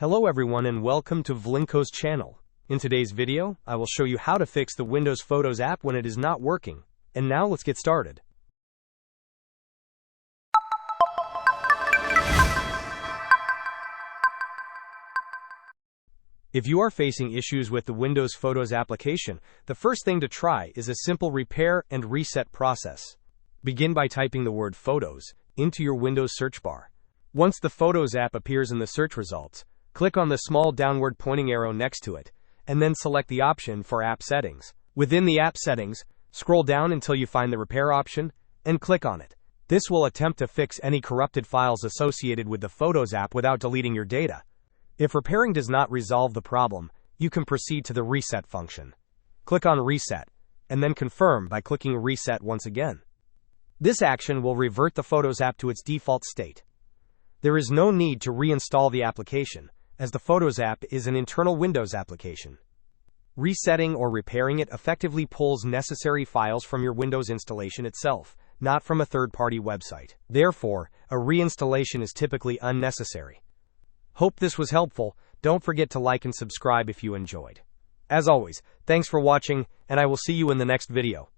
Hello everyone and welcome to Vlinko's channel. In today's video, I will show you how to fix the Windows Photos app when it is not working. And now let's get started. If you are facing issues with the Windows Photos application, the first thing to try is a simple repair and reset process. Begin by typing the word Photos into your Windows search bar. Once the Photos app appears in the search results, click on the small downward pointing arrow next to it, and then select the option for App Settings. Within the App Settings, scroll down until you find the Repair option, and click on it. This will attempt to fix any corrupted files associated with the Photos app without deleting your data. If repairing does not resolve the problem, you can proceed to the Reset function. Click on Reset, and then confirm by clicking Reset once again. This action will revert the Photos app to its default state. There is no need to reinstall the application, as the Photos app is an internal Windows application. Resetting or repairing it effectively pulls necessary files from your Windows installation itself, not from a third-party website. Therefore, a reinstallation is typically unnecessary. Hope this was helpful. Don't forget to like and subscribe if you enjoyed. As always, thanks for watching, and I will see you in the next video.